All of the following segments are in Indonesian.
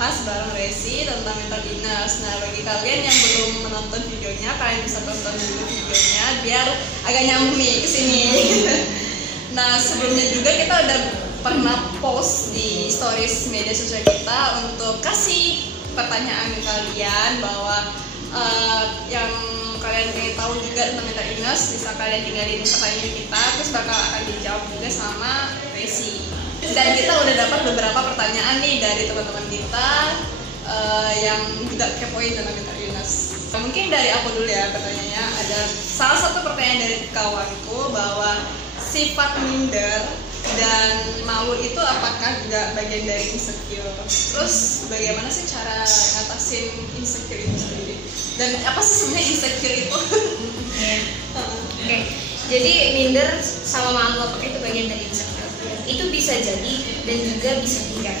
bahas bareng Resi tentang mental illness. Nah, bagi kalian yang belum menonton videonya, kalian bisa tonton dulu videonya biar agak nyambung nih kesini. Nah, sebelumnya juga kita udah pernah post di stories media sosial kita untuk kasih pertanyaan ke kalian bahwa yang kalian ingin tahu juga tentang mental illness, bisa kalian tinggalin pertanyaan kita, terus bakal akan dijawab juga sama Resi. Dan kita udah dapat beberapa pertanyaan nih dari teman-teman kita yang juga kepoin tentang mental illness. Mungkin dari aku dulu ya pertanyaannya. Ada salah satu pertanyaan dari kawanku bahwa sifat minder dan malu itu apakah juga bagian dari insecure? Terus bagaimana sih cara ngatasin insecure itu sendiri? Dan apa sih sebenarnya insecure itu? Oke. Jadi minder sama malu apakah itu bagian dari insecure? Itu bisa jadi dan juga bisa tidak.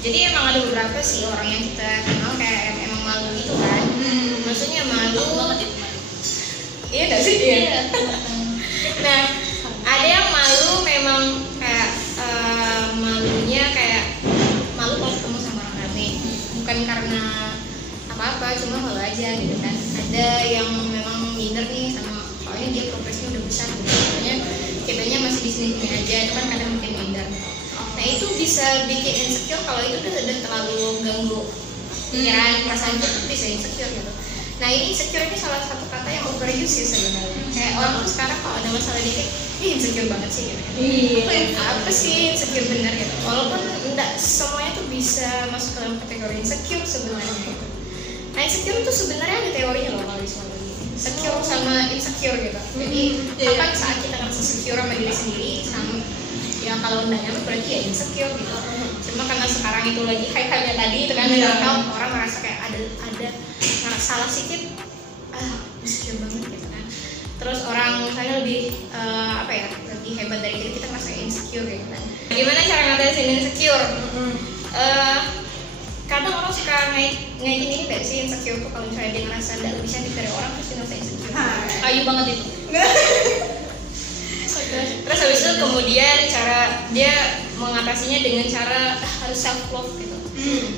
Jadi emang ada beberapa sih orang yang kita kenal kayak yang emang malu gitu kan. Maksudnya malu banget itu. Iya enggak sih? Iya. Nah, ada yang malu memang kayak malunya kayak malu kalau ketemu sama orang ramai, bukan karena apa-apa, cuma malu aja gitu kan. Ada yang memang minder nih sama soalnya dia progresnya udah besar gitu. Soalnya kitanya masih di sini aja, itu kan kadang mungkin minder. Nah, itu bisa bikin insecure kalau itu udah terlalu ganggu pikiran, perasaan itu bisa insecure gitu. Nah, ini insecure ini salah satu kata yang overuse sih sebenarnya. Kayak orang tuh sekarang kalau ada masalah dikit, ini insecure banget sih gitu. Apa sih insecure benar gitu. Walaupun enggak semuanya tuh bisa masuk ke dalam kategori insecure sebenarnya gitu. Nah, insecure itu sebenarnya ada teorinya loh kalau di psikologi. Secure sama insecure gitu. Jadi kapan saat kita ngerasa secure sama diri sendiri, sama ya kalau enggak nyaman berarti ya insecure gitu. Cuma karena sekarang itu lagi hype-nya tadi itu kan orang merasa kayak ada salah sedikit insecure banget gitu kan. Terus orang misalnya lebih lebih hebat dari diri kita merasa insecure gitu kan. Gimana cara ngatasin insecure? Kadang orang suka ngaitin ini gak sih insecure tuh kalau misalnya dia ngerasa gak lebih cantik dari orang terus dia ngerasa insecure. Ayu banget itu. Terus habis itu kemudian cara dia mengatasinya dengan cara harus self love gitu.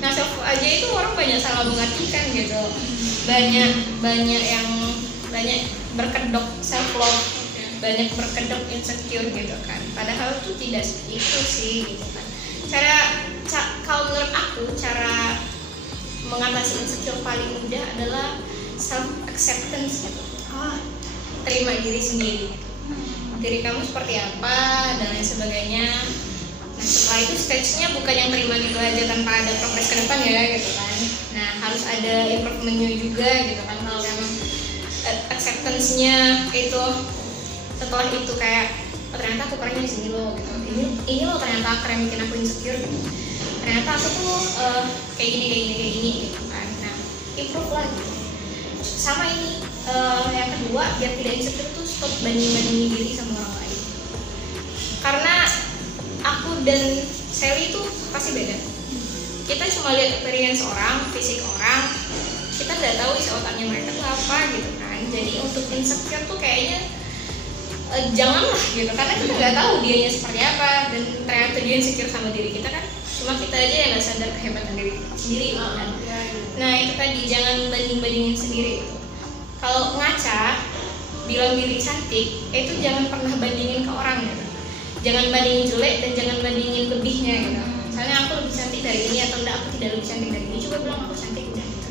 Nah, self love aja itu orang banyak salah mengartikan gitu. Banyak berkedok self love, banyak berkedok insecure gitu kan. Padahal itu tidak seperti itu sih gitu kan. Kalau menurut aku cara mengatasi insecure paling mudah adalah self acceptance gitu. Terima diri sendiri gitu. Diri kamu seperti apa dan lain sebagainya. Nah, setelah itu stage-nya bukan yang terima gitu aja tanpa ada progres ke depan ya gitu kan. Nah, harus ada improvementnya juga gitu kan. Kalau memang acceptance-nya itu setelah itu kayak ternyata aku kurangnya di sini loh gitu. Ini loh ternyata akar yang bikin aku insecure gitu. Ternyata aku tuh kayak gini gitu kan. Nah, improve lah gitu. Sama ini yang kedua, biar tidak insecure tuh stop banding-bandingin diri sama orang lain. Karena aku dan Sally itu pasti beda. Kita cuma lihat appearance orang, fisik orang, kita nggak tahu isi otaknya mereka tuh apa gitu kan. Jadi untuk insecure tuh kayaknya janganlah gitu, karena kita nggak tahu dianya seperti apa dan ternyata dia insecure sama diri kita kan. Cuma kita aja yang nggak sadar kehebatan diri sendiri gitu kan. Nah, itu tadi jangan banding-bandingin sendiri gitu. Kalau ngaca bilang diri cantik, itu jangan pernah bandingin ke orang gitu. Jangan bandingin jelek dan jangan bandingin lebihnya gitu. Misalnya aku lebih cantik dari ini atau enggak, aku tidak lebih cantik dari ini, coba bilang aku cantik udah gitu.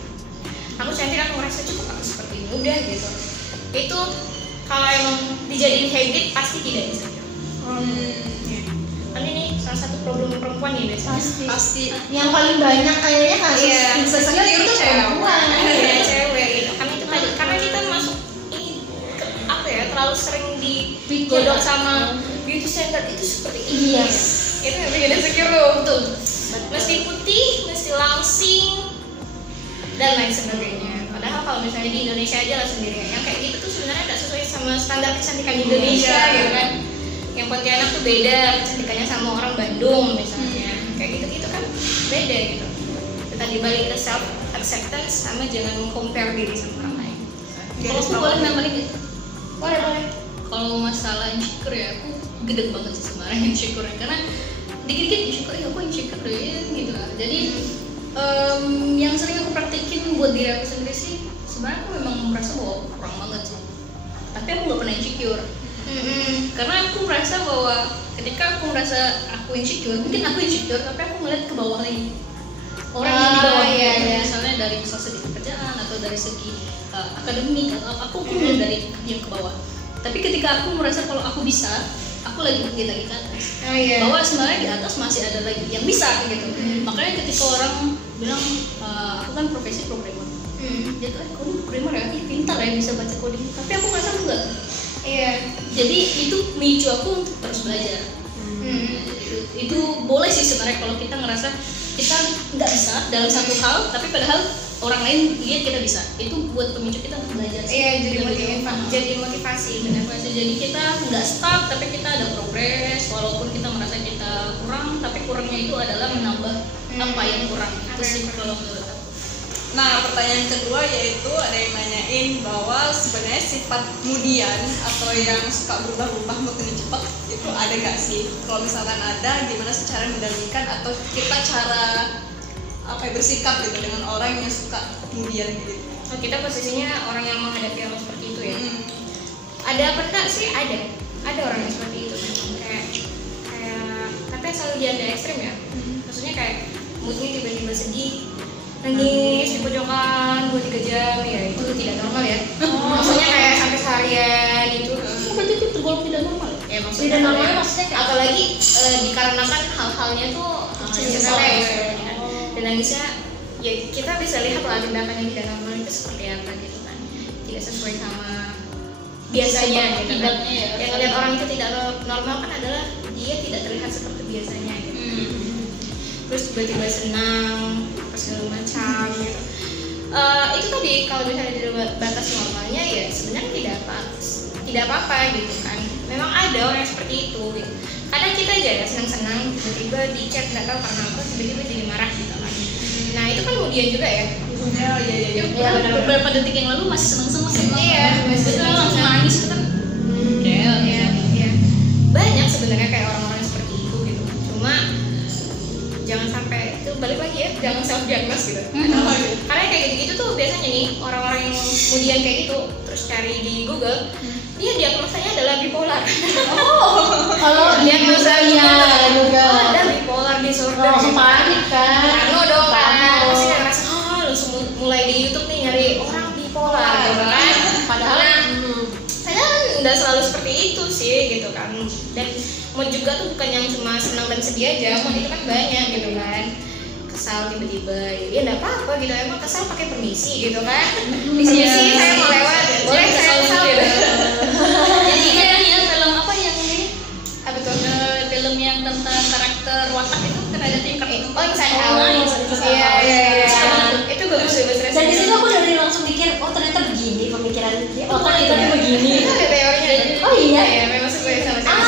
Aku cantik, aku merasa cukup aku seperti ini udah gitu. Itu kalau emang dijadiin habit pasti tidak insecure. Kan ini salah satu problem perempuan ya biasanya. Pasti. Yang paling banyak kayaknya kasus insecure itu perempuan. Iya, cewek gitu. Karena itu tadi, karena kita masuk ini terlalu sering digodok sama beauty standard itu seperti ini. Itu yang bikin insecure loh. Betul. Mesti putih, mesti langsing dan lain sebagainya. Padahal kalau misalnya di Indonesia aja lah sendiri, yang kayak gitu tuh sebenarnya nggak sesuai sama standar kecantikan di Indonesia gitu kan. Yang Pontianak tuh beda kecantikannya sama orang Bandung misalnya, kayak gitu kan beda gitu. Kita dibalik ke self acceptance sama jangan compare diri sama orang lain. Kalau aku boleh nambahin gitu? Boleh. Kalau masalah insecure ya, aku gede banget sih sebenarnya insecure karena dikit-dikit insecure, aku insecure deh gitu lah. Jadi Yang sering aku praktekin buat diri aku sendiri sih, sebenarnya aku memang merasa bahwa aku kurang banget sih, tapi aku nggak pernah insecure. Karena aku merasa bahwa ketika aku merasa aku insecure, mungkin aku insecure tapi aku ngeliat ke bawah lagi orang yang di bawah, misalnya dari segi pekerjaan atau dari segi akademik atau aku ngeliat dari yang ke bawah. Tapi ketika aku merasa kalau aku bisa, aku lagi ke atas. Bahwa sebenarnya di atas masih ada lagi yang bisa gitu. Makanya ketika orang bilang aku kan profesi programmer, dia tuh coding programmer ya, pintar ya bisa baca coding. Tapi aku merasa enggak. Jadi itu memicu aku untuk terus belajar. Itu boleh sih sebenarnya kalau kita ngerasa kita nggak bisa dalam satu hal, tapi padahal orang lain lihat kita bisa. Itu buat pemicu kita untuk belajar. Jadi motivasi. Jadi kita nggak stuck, tapi kita ada progres. Walaupun kita merasa kita kurang, tapi kurangnya itu adalah menambah apa yang kurang. Itu sih kalau menurut aku. Nah, pertanyaan kedua yaitu ada yang nanyain bahwa sebenarnya sifat kemudian atau yang suka berubah-ubah moodnya cepat itu ada nggak sih? Kalau misalkan ada, gimana sih cara mendamaikan atau kita cara bersikap gitu dengan orang yang suka kemudian gitu? Kita posisinya orang yang menghadapi orang seperti itu ya. Ada apa enggak sih? Ada orang yang seperti itu kayak katanya selalu dia ada ekstrim ya. Maksudnya kayak moodnya tiba-tiba sedih, nangis di pojokan 2-3 jam, ya itu tidak normal ya. Maksudnya kayak sampai seharian itu. Berarti itu tergolong tidak normal. Ya maksudnya Tidak normal maksudnya kayak apalagi dikarenakan hal-halnya tuh sepele dan nangisnya ya kita bisa lihat lah tindakan yang tidak normal itu seperti apa gitu kan, tidak sesuai sama biasanya gitu kan. Yang ngeliat orang itu tidak normal kan adalah dia tidak terlihat seperti biasanya gitu. Terus tiba-tiba senang apa segala macam gitu. Itu tadi kalau misalnya di batas normalnya ya sebenarnya tidak apa-apa gitu kan. Memang ada orang yang seperti itu gitu. Kadang kita aja ya senang-senang tiba-tiba di chat nggak tahu karena apa tiba-tiba jadi marah gitu kan. Nah itu kan kemudian juga ya. Beberapa detik yang lalu masih senang-senang. Betul, langsung nangis kan. Iya. Banyak sebenarnya kayak orang-orang seperti itu gitu. Cuma jangan sampai itu balik lagi ya, jangan self diagnose gitu. Karena kayak gitu-gitu tuh biasanya nih orang-orang yang kemudian kayak gitu terus cari di Google, dia diagnosanya adalah bipolar. kalau diagnosanya juga ada bipolar disorder. langsung panik kan. Parno dong kan. Pasti kan ngerasa langsung mulai di YouTube nih nyari orang bipolar gitu kan. Padahal nggak selalu seperti itu sih gitu kan. Dan mood juga tuh bukan yang cuma senang dan sedih aja, mood itu kan banyak gitu kan. Kesal tiba-tiba ya nggak apa-apa gitu, emang kesal pakai permisi gitu kan. Permisi saya mau lewat, boleh saya kesal gitu. Jadi kayaknya film apa yang ini? Apa tuh? Film yang tentang karakter watak itu kan ada tingkat. Inside Out. Iya. Itu bagus ya. Dan di situ aku dari langsung mikir, oh ternyata begini pemikiran dia. Oh ternyata begini. Itu ada teorinya. Oh iya. Ya, memang sesuai sama saya.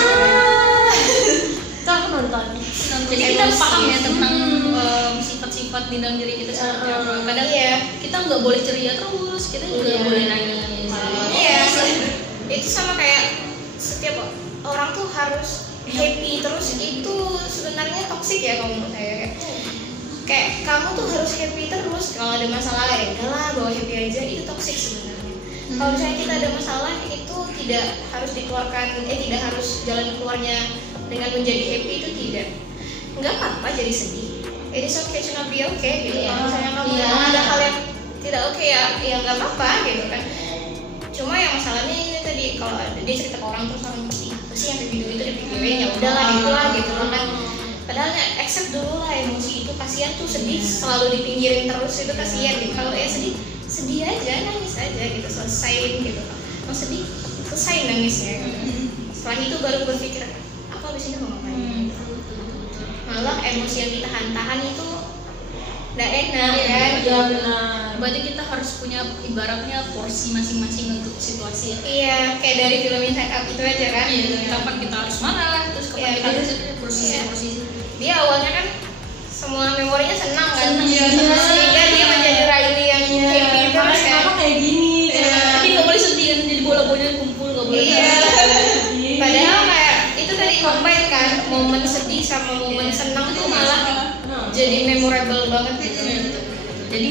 Itu aku nonton. Jadi kita paham ya tentang sifat-sifat di dalam diri kita seperti apa. Kadang kita nggak boleh ceria terus, kita juga nggak boleh nangis. Iya. Itu sama kayak setiap orang tuh harus happy terus, itu sebenarnya toksik ya kalau menurut saya. Kayak kamu tuh harus happy terus, kalau ada masalah ya udahlah bawa happy aja, itu toksik sebenarnya. Kalau misalnya kita ada masalah itu tidak harus dikeluarkan, tidak harus jalan keluarnya dengan menjadi happy, itu tidak. Nggak apa-apa jadi sedih. It is okay to not be okay gitu. Kalau misalnya kamu ada hal yang tidak oke ya nggak apa-apa gitu kan. Cuma yang masalahnya ini tadi, kalau dia cerita ke orang terus orang pasti apa sih yang kayak gitu itu dipikirin, ya udahlah itulah gitu kan. Padahal accept dulu lah emosi itu, kasihan tuh sedih selalu dipinggirin terus itu kasihan gitu. Kalau sedih aja, nangis aja gitu, selesaiin gitu. Mau sedih, selesai nangisnya gitu. Setelah itu baru berpikir apa abis ini mau ngapain. Malah emosi yang ditahan-tahan itu nggak enak kan. Iya benar. Berarti kita harus punya ibaratnya porsi masing-masing untuk situasi. Iya, kayak dari film Inside Out itu aja kan. Kapan kita harus marah, terus kapan kita harus porsi. Dia awalnya kan semua memorinya senang kan. Sehingga dia menjadi Riley yang happy terus kan. Kenapa kayak gini? Tapi nggak boleh sedih kan, jadi bola-bolanya kumpul nggak boleh. Padahal kayak itu tadi combine kan, momen sedih sama momen senang tuh malah jadi memorable banget gitu. Jadi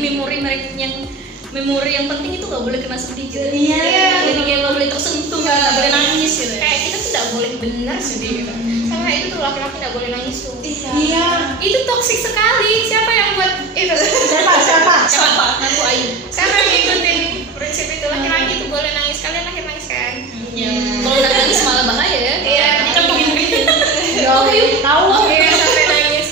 memori yang penting itu nggak boleh kena sedih gitu. Iya. Jadi kayak nggak boleh tersentuh, nggak boleh nangis gitu. Kayak kita tuh nggak boleh benar sedih gitu. Sama itu tuh laki-laki nggak boleh nangis tuh. Iya. Itu toksik sekali. Siapa yang buat itu? Siapa? Aku Ayu. Siapa yang ngikutin prinsip itu? Laki-laki tuh boleh nangis. Kalian laki nangis kan? Ya, kalau nggak nangis malah bahaya ya. Iya. Ini kan bikin-bikin. Tahu. Iya sampai nangis.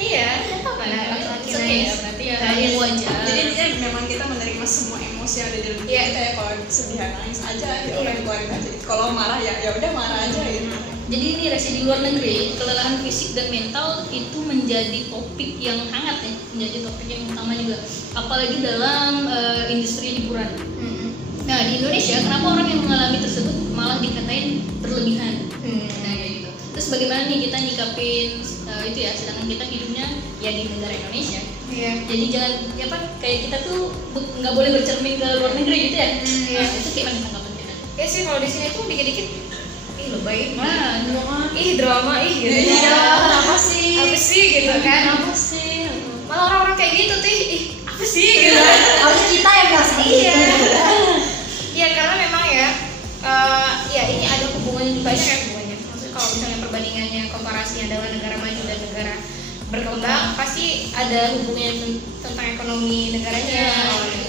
Iya. Apa lah laki-laki Oke ya, nangis? berarti ya yang wajar. Jadi intinya memang kita menerima semua emosi yang ada di dalam diri Iya. kita ya. Kalau sedih ya nangis aja, ya udah keluarin aja. Kalau marah ya udah marah aja gitu. Jadi ini resi di luar negeri, kelelahan fisik dan mental itu menjadi topik yang hangat ya, menjadi topik yang utama juga. Apalagi dalam industri hiburan. Nah di Indonesia, kenapa orang yang mengalami tersebut malah dikatain berlebihan? Nah kayak gitu. Terus bagaimana nih kita nyikapin itu ya, sedangkan kita hidupnya ya di negara Indonesia. Iya. Jadi jangan kayak kita tuh nggak boleh bercermin ke luar negeri gitu ya. Iya. Nah, itu kayak mana tanggapan kita? Ya sih kalau di sini tuh dikit-dikit lebay. Nah, Drama gitu. Iya. Apa sih? Apa sih gitu kan? Apa sih? Malah orang-orang kayak gitu tuh apa sih gitu. Harusnya kita yang nggak sedih. Iya. Iya karena memang ya ini ada hubungannya banyak ya hubungannya. Maksudnya kalau misalnya perbandingannya komparasinya adalah negara maju dan negara berkembang pasti ada hubungannya tentang ekonomi negaranya,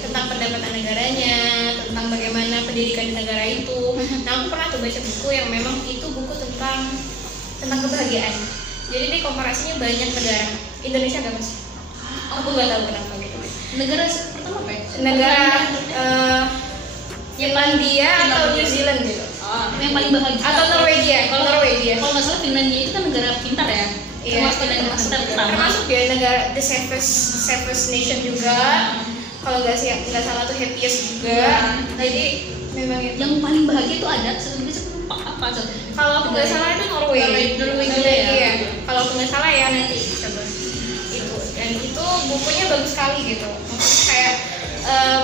tentang pendapatan negaranya, tentang bagaimana pendidikan di negara itu. Nah aku pernah tuh baca buku yang memang itu buku tentang kebahagiaan. Jadi dia komparasinya banyak negara. Indonesia nggak mas? Aku nggak tahu kenapa gitu. negara pertama apa ya? Negara Finlandia atau New Zealand gitu. Yang paling bahagia Atau Norwegia. Kalau Norwegia. Kalau nggak salah Finlandia itu kan negara pintar ya. Iya, Termasuk negara pintar pertama. termasuk ya negara the safest nation juga. Kalau nggak salah tuh happiest juga. Jadi memang itu. Yang paling bahagia itu ada sebenarnya saya lupa apa tuh. Kalau aku nggak salah itu Norwegia. Iya. Kalau aku nggak salah ya nanti coba itu. Dan itu bukunya bagus sekali gitu. Maksudnya kayak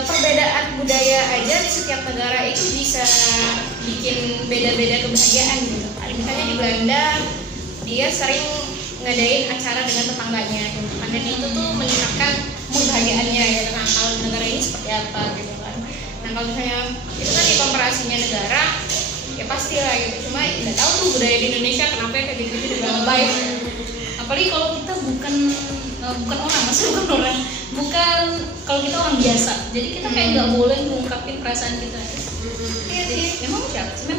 perbedaan budaya aja di setiap negara itu bisa bikin beda-beda kebahagiaan gitu. Misalnya di Belanda dia sering ngadain acara dengan tetangganya gitu. Dan itu tuh meningkatkan mood bahagiaannya gitu. Nah kalau di negara ini seperti apa gitu kan. Nah kalau misalnya itu kan di komparasinya negara ya pasti lah gitu. Cuma nggak tahu tuh budaya di Indonesia kenapa ya kayak gitu juga baik. Apalagi kalau kita bukan orang, maksudnya bukan kalau kita orang biasa. Jadi kita kayak nggak boleh mengungkapin perasaan kita. Iya sih. Emang siapa sih?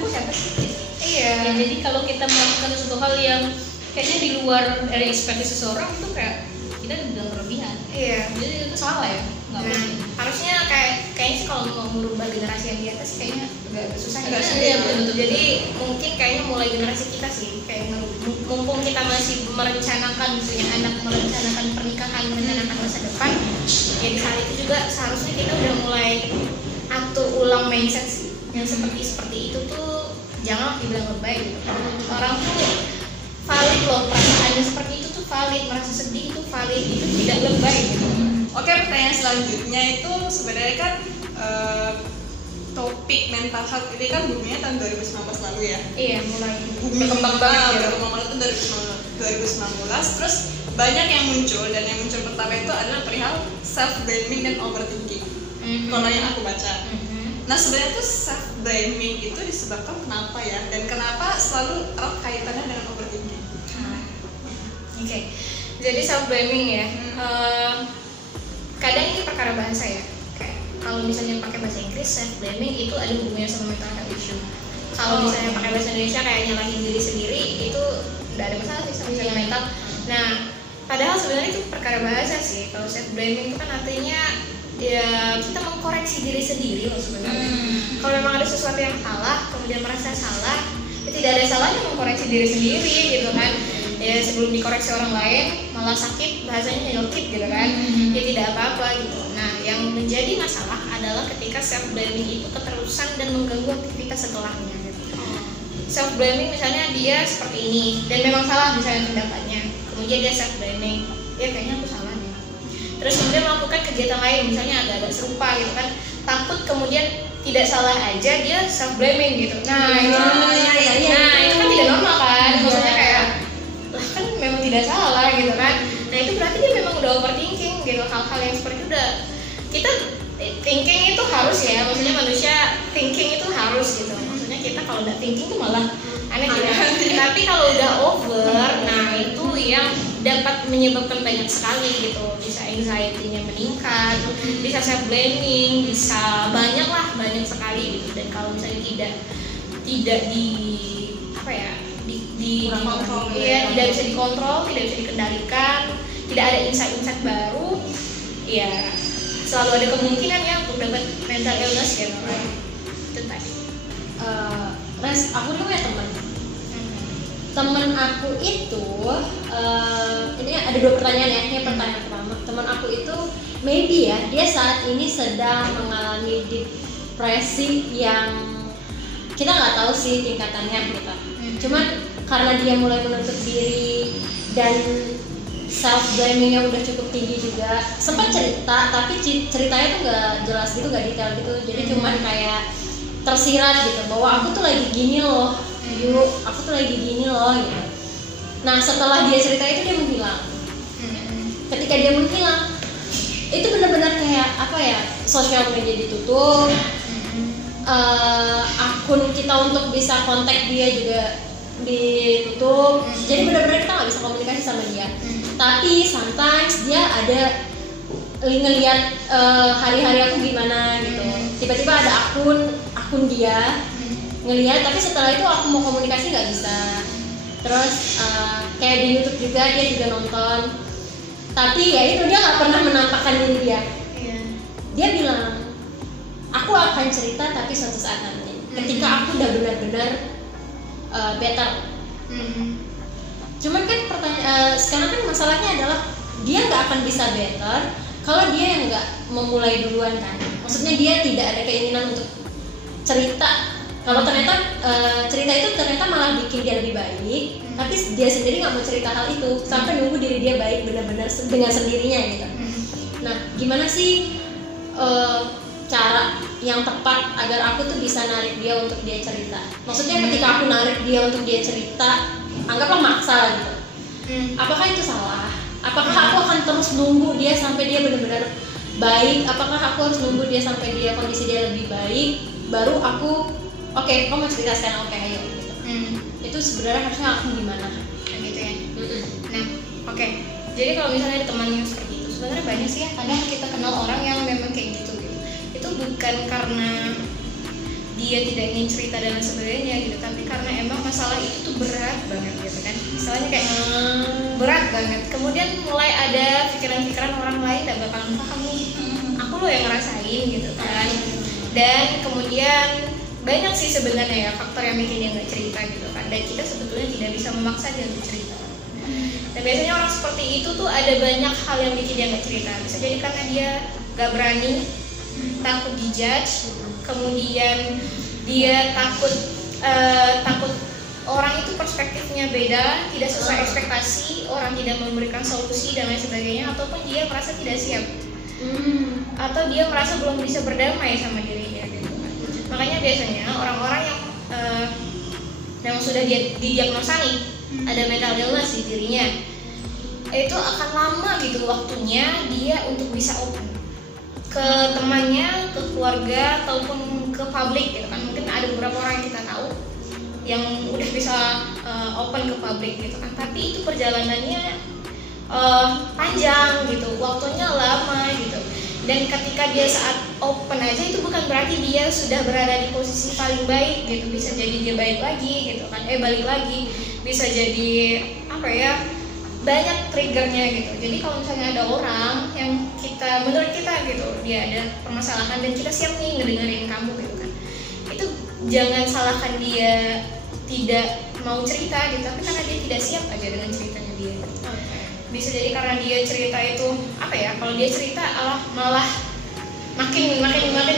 Iya. Ya, jadi kalau kita melakukan sesuatu hal yang kayaknya di luar dari ekspektasi seseorang itu kayak kita udah berlebihan. Iya. Jadi itu salah ya, nggak Nah, boleh. harusnya kayaknya sih kalau mau merubah generasi yang di atas kayaknya agak susah ya. Iya, betul. Jadi mungkin kayaknya mulai generasi kita sih kayak mumpung kita masih merencanakan punya anak, merencanakan pernikahan, merencanakan masa depan, ya di saat itu juga seharusnya kita udah mulai atur ulang mindset sih. Yang seperti itu tuh jangan dibilang lebay gitu. Orang tuh valid loh perasaannya seperti itu tuh valid, merasa sedih itu valid, itu tidak lebay gitu. Oke, pertanyaan selanjutnya itu sebenarnya kan topik mental health ini kan boomnya tahun 2019 lalu ya. Iya, mulai Berkembang banget ya. berkembang banget itu 2019. Terus banyak yang muncul dan yang muncul pertama itu adalah perihal self blaming dan overthinking. Kalau yang aku baca. Nah sebenarnya tuh self blaming itu disebabkan kenapa ya? Dan kenapa selalu erat kaitannya dengan overthinking? Oke. Jadi self blaming ya. Kadang ini perkara bahasa ya. Kayak kalau misalnya pakai bahasa Inggris self blaming itu ada hubungannya sama mental health issue. Kalau misalnya pakai bahasa Indonesia kayak nyalahin diri sendiri itu nggak ada masalah sih sama misalnya mental. Nah, padahal sebenarnya itu perkara bahasa sih. Kalau self blaming itu kan artinya ya kita mengkoreksi diri sendiri loh sebenarnya. Kalau memang ada sesuatu yang salah, kemudian merasa salah, ya tidak ada salahnya mengkoreksi diri sendiri gitu kan. Ya sebelum dikoreksi orang lain malah sakit, bahasanya nyelkit gitu kan. Ya tidak apa-apa gitu. Nah yang menjadi masalah adalah ketika self blaming itu keterusan dan mengganggu aktivitas setelahnya gitu. Self blaming misalnya dia seperti ini dan memang salah misalnya pendapatnya, kemudian dia self blaming, ya kayaknya aku salah nih. Terus kemudian melakukan kegiatan lain misalnya agak-agak serupa gitu kan, takut kemudian tidak salah aja dia self blaming gitu. Nah itu kan tidak normal kan, maksudnya kayak lah kan memang tidak salah gitu kan. Nah Nah itu berarti dia memang udah overthinking gitu, hal-hal yang seperti itu udah kita thinking itu harus ya, maksudnya manusia thinking itu harus gitu. Maksudnya kita kalau udah thinking tuh malah aneh gitu. Tapi kalau udah over, nah itu yang dapat menyebabkan banyak sekali gitu. Bisa anxiety-nya meningkat, bisa self blaming, bisa banyak sekali gitu. Dan kalau misalnya tidak di apa ya, tidak bisa dikontrol, tidak bisa dikendalikan, tidak ada insight baru, ya selalu ada kemungkinan ya untuk dapat mental illness gitu. Itu tadi. Res, aku dulu ya teman aku itu ini ada 2 pertanyaan ya. Yang pertanyaan pertama, teman aku itu maybe ya dia saat ini sedang mengalami depresi yang kita nggak tahu sih tingkatannya gitu. Cuman karena dia mulai menutup diri dan self blamingnya udah cukup tinggi juga, sempat cerita tapi ceritanya tuh nggak jelas gitu, nggak detail gitu. Jadi cuman kayak tersirat gitu bahwa aku tuh lagi gini loh, aku tuh lagi gini loh gitu. Nah setelah dia cerita itu dia menghilang. Ketika dia menghilang, itu benar-benar kayak apa ya, sosial media ditutup, akun kita untuk bisa kontak dia juga ditutup. Jadi benar-benar kita nggak bisa komunikasi sama dia. Tapi sometimes dia ada ngelihat hari-hari aku gimana gitu. Tiba-tiba ada akun dia ngelihat, tapi setelah itu aku mau komunikasi nggak bisa. Terus kayak di YouTube juga dia juga nonton, tapi ya itu dia nggak pernah menampakkan diri dia. Dia bilang, aku akan cerita tapi suatu saat nanti, ketika aku udah benar-benar better. Cuman kan sekarang kan masalahnya adalah dia nggak akan bisa better kalau dia yang nggak memulai duluan kan. Maksudnya dia tidak ada keinginan untuk cerita. Kalau ternyata cerita itu ternyata malah bikin dia lebih baik, tapi dia sendiri nggak mau cerita hal itu sampai nunggu diri dia baik benar-benar dengan sendirinya gitu. Nah, gimana sih cara yang tepat agar aku tuh bisa narik dia untuk dia cerita? Maksudnya ketika aku narik dia untuk dia cerita, anggaplah maksa gitu. Apakah itu salah? Apakah aku akan terus nunggu dia sampai dia benar-benar baik? Apakah aku harus nunggu dia sampai dia kondisi dia lebih baik baru aku oke, kamu mau cerita sekarang, oke ayo gitu. Itu sebenarnya harusnya aku gimana? Gitu ya. Nah, oke. Jadi kalau misalnya ada teman yang seperti itu, sebenarnya banyak sih ya. Kadang kita kenal orang yang memang kayak gitu. Itu bukan karena dia tidak ingin cerita dan sebagainya gitu, tapi karena emang masalah itu tuh berat banget gitu kan. Misalnya kayak berat banget. Kemudian mulai ada pikiran-pikiran orang lain dan bakalan paham nih. Aku loh yang ngerasain gitu kan. Dan kemudian banyak sih sebenarnya ya faktor yang bikin dia nggak cerita gitu kan, dan kita sebetulnya tidak bisa memaksa dia untuk cerita. Dan biasanya orang seperti itu tuh ada banyak hal yang bikin dia nggak cerita. Bisa jadi karena dia nggak berani, takut dijudge, kemudian dia takut orang itu perspektifnya beda, tidak sesuai ekspektasi, orang tidak memberikan solusi dan lain sebagainya, ataupun dia merasa tidak siap, atau dia merasa belum bisa berdamai sama dirinya gitu. Makanya biasanya orang-orang yang sudah didiagnosa nih ada mental illness di dirinya, itu akan lama gitu waktunya dia untuk bisa open ke temannya, ke keluarga, ataupun ke publik gitu kan. Mungkin ada beberapa orang yang kita tahu yang udah bisa open ke publik gitu kan, tapi itu perjalanannya panjang gitu, waktunya lama gitu. Dan ketika dia saat open aja itu bukan berarti dia sudah berada di posisi paling baik gitu. Bisa jadi dia baik lagi gitu kan, balik lagi. Bisa jadi apa ya, banyak triggernya gitu. Jadi kalau misalnya ada orang yang menurut kita gitu, dia ada permasalahan dan kita siap nih ngedengerin kamu gitu kan, itu jangan salahkan dia tidak mau cerita gitu, tapi karena dia tidak siap aja dengan ceritanya dia. Bisa jadi karena dia cerita itu apa ya, kalau dia cerita malah makin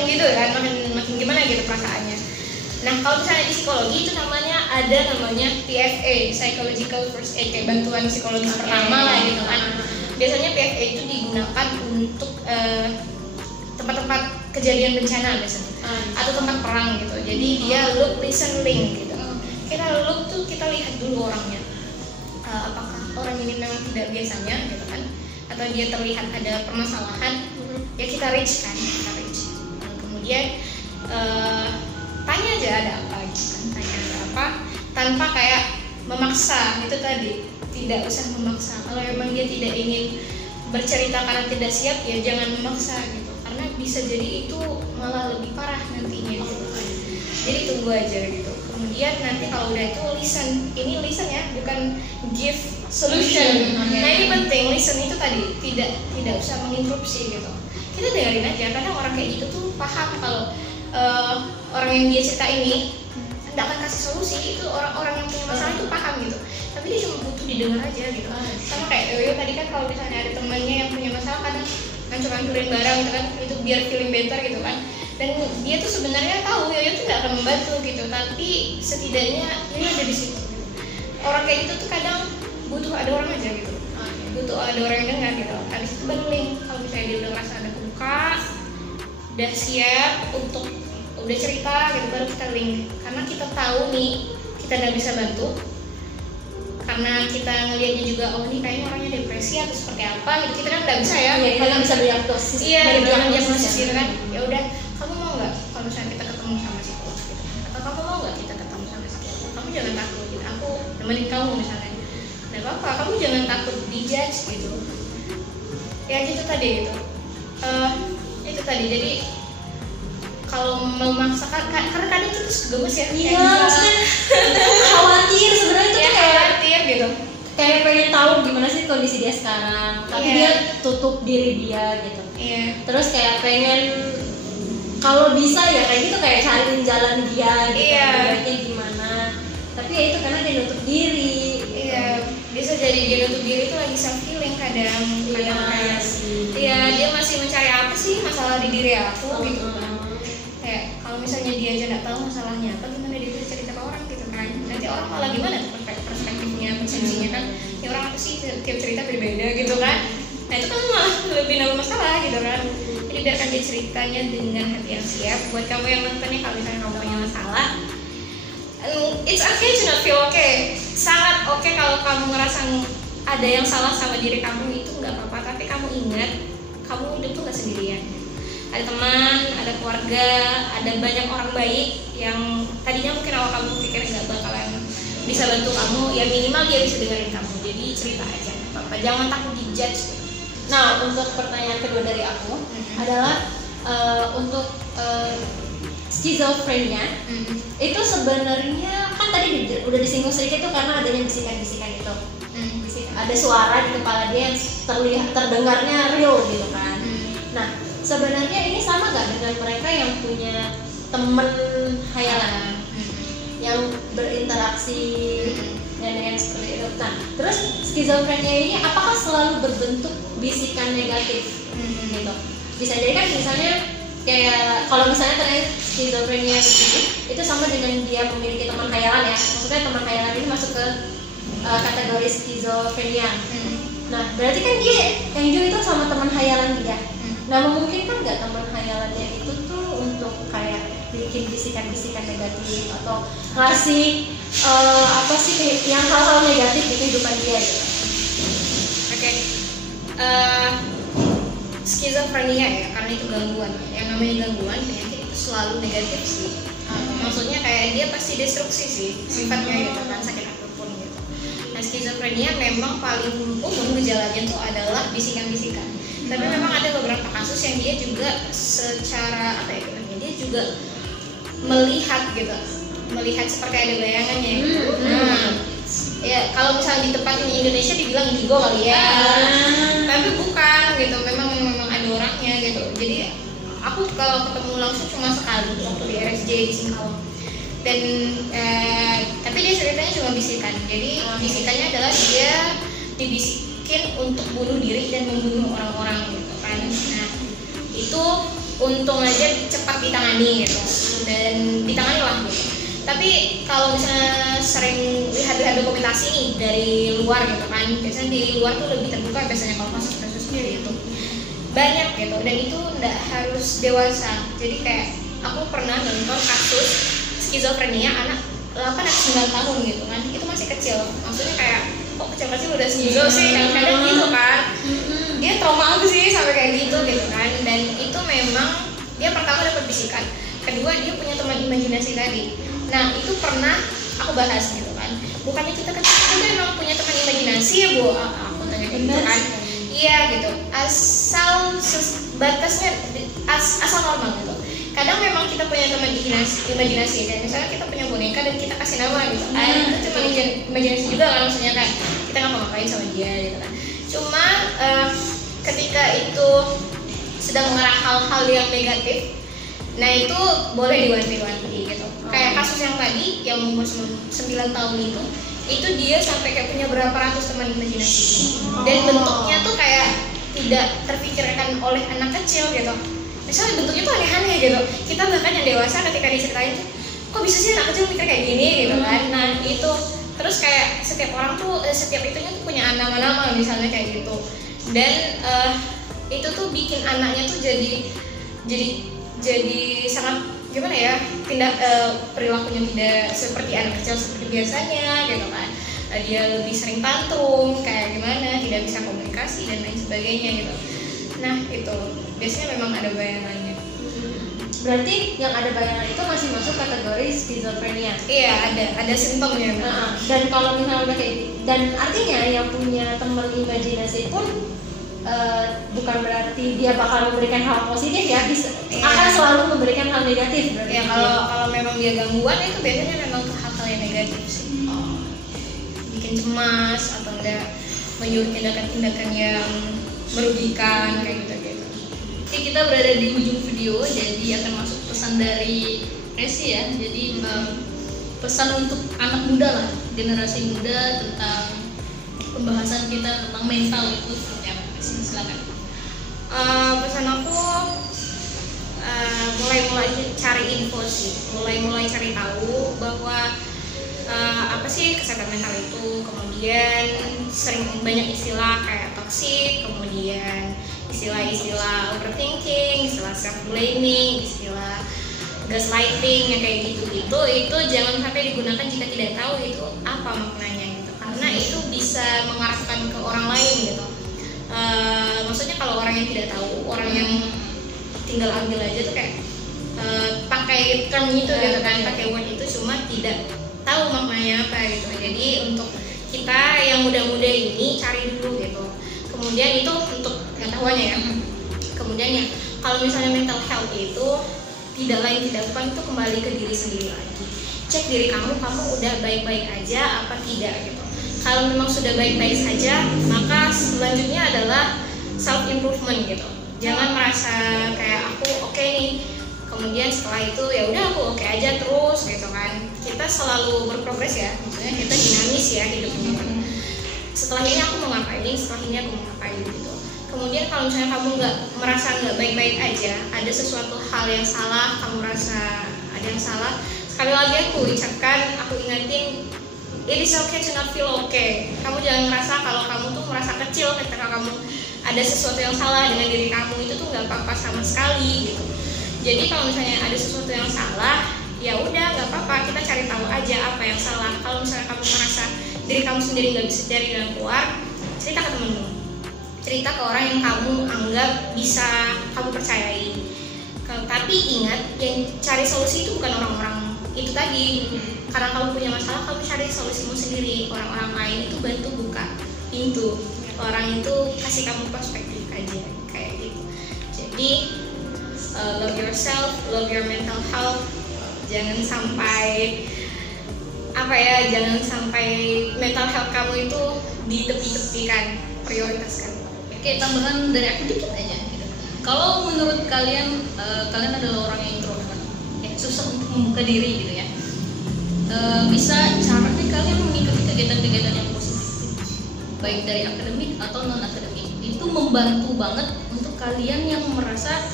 gitu kan, makin gimana gitu perasaannya. Nah kalau misalnya di psikologi itu ada namanya PFA, Psychological First Aid, kayak bantuan psikologis pertama lah gitu kan. Biasanya PFA itu digunakan untuk tempat-tempat kejadian bencana biasanya, atau tempat perang gitu. Jadi dia look, listen, link gitu. Kita look tuh kita lihat dulu orangnya, apakah orang ini memang tidak biasanya gitu kan, atau dia terlihat ada permasalahan, ya kita reach. Kemudian tanya aja ada apa gitu kan, tanya ada apa tanpa kayak memaksa. Itu tadi, tidak usah memaksa. Kalau memang dia tidak ingin bercerita karena tidak siap, ya jangan memaksa gitu, karena bisa jadi itu malah lebih parah nantinya gitu kan. Jadi tunggu aja gitu. Kemudian nanti kalau udah itu listen. Ini listen ya, bukan give solution. Nah ini penting, listen itu tadi, tidak usah menginterupsi gitu. Kita dengerin aja. Kadang orang kayak gitu tuh paham kalau orang yang dia cerita ini tidak akan kasih solusi. Itu orang-orang yang punya masalah itu paham gitu, tapi dia cuma butuh didengar aja gitu. Sama kayak Yoyo tadi kan, kalau misalnya ada temannya yang punya masalah kadang ngancur-ngancurin barang gitu kan, itu biar feeling better gitu kan. Dan dia tuh sebenarnya tahu Yoyo tuh nggak akan membantu gitu, tapi setidaknya Yoyo ada di situ gitu. Orang kayak gitu tuh kadang butuh ada orang aja gitu, butuh ada orang yang dengar gitu. Habis itu baru link, kalau misalnya dia udah ngerasa ada kebuka, udah siap untuk udah cerita gitu, baru kita link. Karena kita tahu nih kita nggak bisa bantu, karena kita ngelihatnya juga, oh ini kayaknya orangnya depresi atau seperti apa gitu. Kita kan nggak bisa ya, kita nggak bisa diagnosis. Iya, diagnosis gitu kan. Ya udah, kamu mau nggak kalau misalnya kita ketemu sama psikolog gitu, atau kamu mau nggak kita ketemu sama psikolog? Kamu jangan takut gitu, aku nemenin kamu misalnya. Nggak apa-apa, kamu jangan takut dijudge gitu. Ya gitu tadi gitu. Itu tadi, jadi kalau memaksakan, karena kadang itu terus gemes ya. Iya, maksudnya khawatir sebenarnya itu ya, kayak khawatir gitu. Kayak pengen tahu gimana sih kondisi dia sekarang, tapi dia tutup diri dia gitu. Iya. Terus kayak pengen kalau bisa ya kayak gitu, kayak cariin jalan dia gitu, baiknya gimana. Tapi ya itu karena dia nutup diri. Iya, bisa jadi dia nutup diri itu lagi self healing kadang kayak iya, dia masih mencari apa sih masalah di diri aku gitu kan. Kayak kalau misalnya dia aja nggak tahu masalahnya apa, gimana dia bisa cerita ke orang gitu kan. Nanti orang malah gimana tuh perspektifnya, persepsinya kan, ya orang apa sih tiap cerita berbeda gitu kan. Nah itu kan malah lebih nambah masalah gitu kan. Jadi biarkan dia ceritanya dengan hati yang siap. Buat kamu yang nonton nih, kalau misalnya kamu punya masalah, it's okay to not feel okay. Sangat oke kalau kamu ngerasa ada yang salah sama diri kamu, itu nggak apa-apa. Tapi kamu ingat, kamu hidup tuh nggak sendirian. Ada teman, ada keluarga, ada banyak orang baik yang tadinya mungkin awal kamu pikir nggak bakalan bisa bantu kamu, ya minimal dia bisa dengerin kamu. Jadi cerita aja, apa-apa, jangan takut dijudge. Nah, untuk pertanyaan kedua dari aku adalah untuk skizofrenia itu sebenarnya kan tadi udah disinggung sedikit tuh, karena adanya bisikan-bisikan itu. Ada suara di kepala dia yang terdengarnya real gitu kan. Nah, sebenarnya ini sama gak dengan mereka yang punya temen hayalan yang berinteraksi dan seperti itu. Nah, terus skizofrenia ini apakah selalu berbentuk bisikan negatif gitu? Bisa jadi kan misalnya kayak kalau misalnya ternyata skizofrenia itu sama dengan dia memiliki teman hayalan ya. Maksudnya teman hayalan ini masuk ke kategori skizofrenia. Nah, berarti kan dia yang juga itu sama teman hayalan dia. Nah, memungkinkan nggak teman hayalannya itu tuh untuk kayak bikin bisikan-bisikan negatif atau ngasih apa sih yang hal-hal negatif di kehidupan dia gitu? Oke. Skizofrenia ya, karena itu gangguan. Yang namanya gangguan penyakit itu selalu negatif sih. Maksudnya kayak dia pasti destruksi sih sifatnya gitu kan, sakit apapun gitu. Nah, skizofrenia memang paling umum gejalanya tuh adalah bisikan-bisikan. Tapi memang ada beberapa kasus yang dia juga secara apa ya bilangnya, dia juga melihat gitu, melihat seperti ada bayangannya. Ya kalau misalnya di tempat ini Indonesia dibilang indigo kali ya, tapi bukan gitu, memang ada orangnya gitu. Jadi aku kalau ketemu langsung cuma sekali waktu di RSJ di Singkawang. Dan tapi dia ceritanya cuma bisikan. Jadi bisikannya adalah dia dibisikin untuk bunuh diri dan membunuh orang-orang gitu kan. Nah itu untung aja cepat ditangani gitu, dan ditangani lah gitu. Tapi kalau misalnya sering lihat dokumentasi nih dari luar gitu kan, biasanya di luar tuh lebih terbuka biasanya kalau kasus-kasusnya gitu banyak gitu, dan itu nggak harus dewasa. Jadi kayak aku pernah nonton kasus skizofrenia anak 8 atau 9 tahun gitu kan, itu masih kecil, maksudnya kayak kok kecil-kecil udah sego sih, kadang-kadang gitu kan. Dia trauma aku sih sampai kayak gitu kan. Dan itu memang dia pertama dapat bisikan, kedua dia punya teman imajinasi tadi. Nah itu pernah aku bahas gitu kan, bukannya kita kecil juga emang punya teman imajinasi ya Bu? Aku tanya gitu kan. Iya gitu, asal batasnya asal normal gitu. Kadang memang kita punya teman imajinasi kayak misalnya kita punya boneka dan kita kasih nama gitu kan, itu cuma imajinasi juga kan, maksudnya kan kita ngapa-ngapain sama dia gitu kan. Cuma ketika itu sedang mengarah hal-hal yang negatif, nah itu boleh diwanti-wanti gitu. Kayak kasus yang tadi yang umur 9 tahun itu dia sampai kayak punya berapa ratus teman imajinasi, dan bentuknya tuh kayak tidak terpikirkan oleh anak kecil gitu. Misalnya bentuknya tuh aneh-aneh gitu, kita bahkan yang dewasa ketika diceritain tuh kok bisa sih anak kecil mikir kayak gini gitu kan. Nah itu terus kayak setiap orang tuh setiap itunya tuh punya nama-nama misalnya kayak gitu, dan itu tuh bikin anaknya tuh jadi sangat gimana ya, perilakunya tidak seperti anak kecil seperti biasanya gitu kan. Dia lebih sering tantrum kayak gimana, tidak bisa komunikasi dan lain sebagainya gitu. Nah itu biasanya memang ada bayangannya. Berarti yang ada bayangan itu masih masuk kategori skizofrenia. Iya, ada simptomnya. Dan kalau misalnya udah kayak gitu, dan artinya yang punya teman imajinasi pun bukan berarti dia bakal memberikan hal positif ya, bisa akan selalu memberikan hal negatif. Ya kalau memang dia gangguan itu biasanya memang hal-hal yang negatif sih. Bikin cemas atau enggak menyuruh tindakan-tindakan yang merugikan kayak gitu. Oke, kita berada di ujung video, jadi akan masuk pesan dari Resi ya. Jadi pesan untuk anak muda lah, generasi muda, tentang pembahasan kita tentang mental itu seperti apa? Silakan. Pesan aku mulai cari info sih, mulai cari tahu bahwa apa sih kesehatan mental itu. Kemudian sering banyak istilah kayak toxic, kemudian istilah overthinking, istilah self blaming, istilah gaslighting yang kayak gitu-gitu. Itu jangan sampai digunakan jika tidak tahu itu apa maknanya gitu, karena itu bisa mengarahkan ke orang lain gitu. Maksudnya kalau orang yang tidak tahu, orang yang tinggal ambil aja tuh kayak pakai term itu gitu kan, pakai word itu cuma tidak tahu maknanya apa gitu. Jadi untuk kita yang muda-muda ini cari dulu gitu. Kemudian itu untuk pengetahuannya ya. Kemudian ya kalau misalnya mental health itu tidak lain tidak bukan itu kembali ke diri sendiri lagi. Cek diri kamu udah baik-baik aja apa tidak gitu. Kalau memang sudah baik-baik saja, maka selanjutnya adalah self improvement gitu. Jangan merasa kayak aku oke nih, kemudian setelah itu ya udah aku oke aja terus gitu kan. Kita selalu berprogres ya, maksudnya kita dinamis ya hidupnya. Setelah ini aku mau ngapain, setelah ini aku mau ngapain gitu. Kemudian kalau misalnya kamu merasa nggak baik-baik aja, ada sesuatu hal yang salah, kamu merasa ada yang salah, sekali lagi aku ucapkan, aku ingatin, it is okay to not feel okay. Kamu jangan ngerasa kalau kamu tuh merasa kecil ketika kamu ada sesuatu yang salah dengan diri kamu, itu tuh nggak apa-apa sama sekali gitu. Jadi kalau misalnya ada sesuatu yang salah, ya udah nggak apa-apa, kita cari tahu aja apa yang salah. Kalau misalnya kamu merasa diri kamu sendiri nggak bisa cari dan keluar, cerita ke temenmu, cerita ke orang yang kamu anggap bisa kamu percayai. Tapi ingat, yang cari solusi itu bukan orang-orang itu tadi. Karena kamu punya masalah, kamu cari solusimu sendiri. Orang-orang lain itu bantu buka pintu, orang itu kasih kamu perspektif aja kayak gitu. Jadi love yourself, love your mental health. Jangan sampai jangan sampai mental health kamu itu ditepi-tepikan, prioritaskan. Oke, tambahan dari aku dikit aja gitu. Kalau menurut kalian, kalian adalah orang yang introvert, susah untuk membuka diri gitu ya, bisa caranya kalian mengikuti kegiatan-kegiatan yang positif, baik dari akademik atau non akademik. Itu membantu banget untuk kalian yang merasa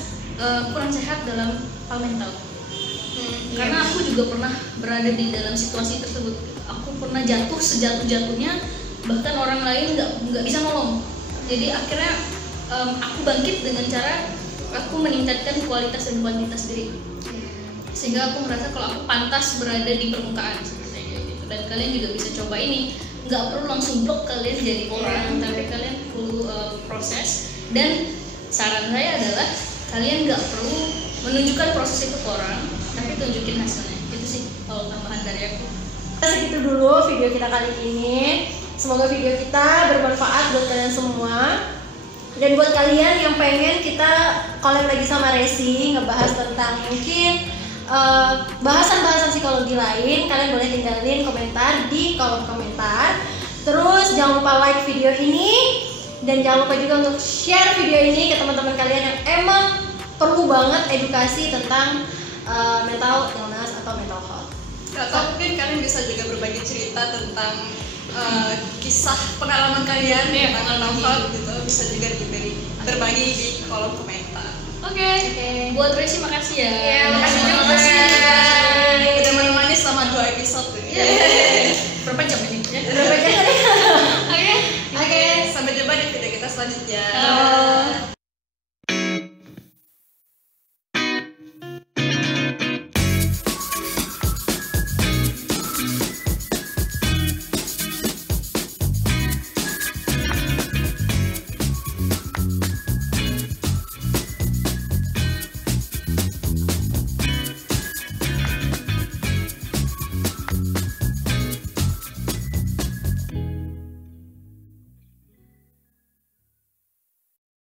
kurang sehat dalam hal mental. Karena aku juga pernah berada di dalam situasi tersebut. Aku pernah jatuh sejatuh-jatuhnya, bahkan orang lain nggak bisa nolong. Jadi akhirnya aku bangkit dengan cara aku meningkatkan kualitas dan kuantitas diri, sehingga aku merasa kalau aku pantas berada di permukaan seperti itu. Dan kalian juga bisa coba ini, nggak perlu langsung blok kalian jadi orang, tapi kalian perlu proses. Dan saran saya adalah kalian nggak perlu menunjukkan proses itu ke orang, tapi tunjukin hasilnya. Itu sih kalau tambahan dari aku. Segitu dulu video kita kali ini. Semoga video kita bermanfaat buat kalian semua. Dan buat kalian yang pengen kita collab lagi sama Resi, ngebahas tentang mungkin bahasan-bahasan psikologi lain, kalian boleh tinggalin komentar di kolom komentar. Terus jangan lupa like video ini, dan jangan lupa juga untuk share video ini ke teman-teman kalian yang emang perlu banget edukasi tentang mental illness atau mental health. Atau mungkin kalian bisa juga berbagi cerita tentang kisah pengalaman kalian tentang mental health gitu, bisa juga berbagi di kolom komentar. Oke. Buat Resi makasih ya. Makasih juga.